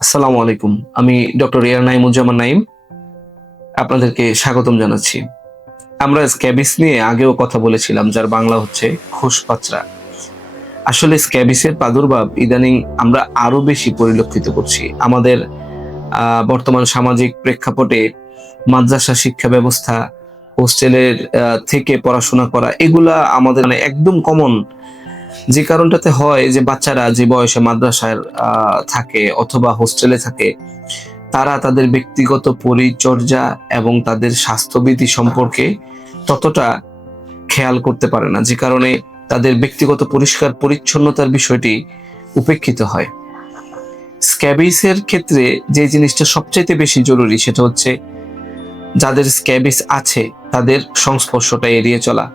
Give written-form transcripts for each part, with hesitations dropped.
আসসালামু আলাইকুম। আমি ডক্টর এয়ার নাইমুজ্জামান নাইম। আপনাদেরকে স্বাগতম জানাচ্ছি। আমরা স্ক্যাবিস নিয়ে আগেও কথা বলেছিলাম, যার বাংলা হচ্ছে খোসপাচড়া। আসলে স্ক্যাবিসের প্রাদুর্ভাব ইদানিং আমরা আরো বেশি পরিলক্ষিত করছি। আমাদের বর্তমান সামাজিক প্রেক্ষাপটে মাদ্রাসা শিক্ষা ব্যবস্থা, হোস্টেলের থেকে পড়াশোনা করা, এগুলা আমাদের মানে একদম কমন। যে কারণটাতে হয় যে বাচ্চারা যে বয়সে মাদ্রাসায় থাকে অথবা হোস্টেলে থাকে, তারা তাদের ব্যক্তিগত পরিচর্যা এবং তাদের স্বাস্থ্যবিধি সম্পর্কে ততটা খেয়াল করতে পারে না, যে কারণে তাদের ব্যক্তিগত পরিষ্কার পরিচ্ছন্নতার বিষয়টি উপেক্ষিত হয়। স্ক্যাবিসের ক্ষেত্রে যে জিনিসটা সবচাইতে বেশি জরুরি সেটা হচ্ছে যাদের স্ক্যাবিস আছে তাদের সংস্পর্শটা এড়িয়ে চলা।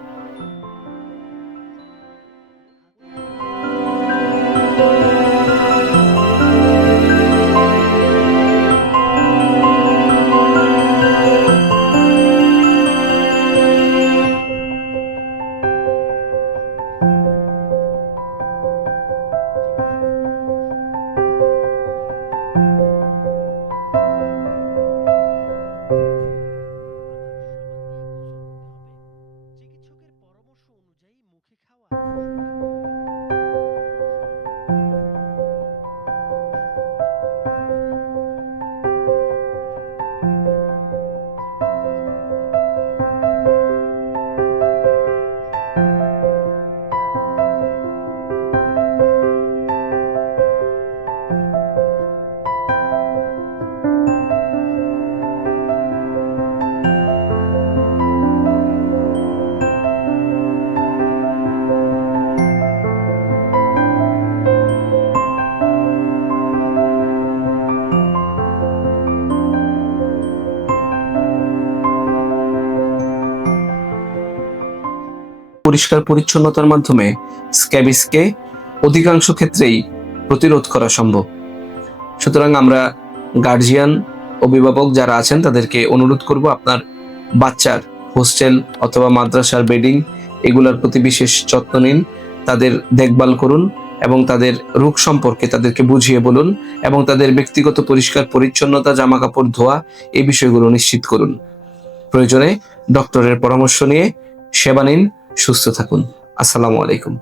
চিকিৎসকের পরামর্শ অনুযায়ী মুখে খাওয়া পরিষ্কার পরিচ্ছন্নতার মাধ্যমে স্ক্যাবিসকে অধিকাংশ ক্ষেত্রেই প্রতিরোধ করা সম্ভব। সুতরাং আমরা গার্জিয়ান, অভিভাবক যারা আছেন তাদেরকে অনুরোধ করব, আপনার বাচ্চার হোস্টেল অথবা মাদ্রাসার বেডিং এগুলোর প্রতি বিশেষ যত্ন নিন, তাদের দেখভাল করুন এবং তাদের রোগ সম্পর্কে তাদেরকে বুঝিয়ে বলুন এবং তাদের ব্যক্তিগত পরিষ্কার পরিচ্ছন্নতা, জামা কাপড় ধোয়া, এই বিষয়গুলো নিশ্চিত করুন। প্রয়োজনে ডক্টরের পরামর্শ নিয়ে সেবা নিন। সুস্থ থাকুন। আসসালামু আলাইকুম।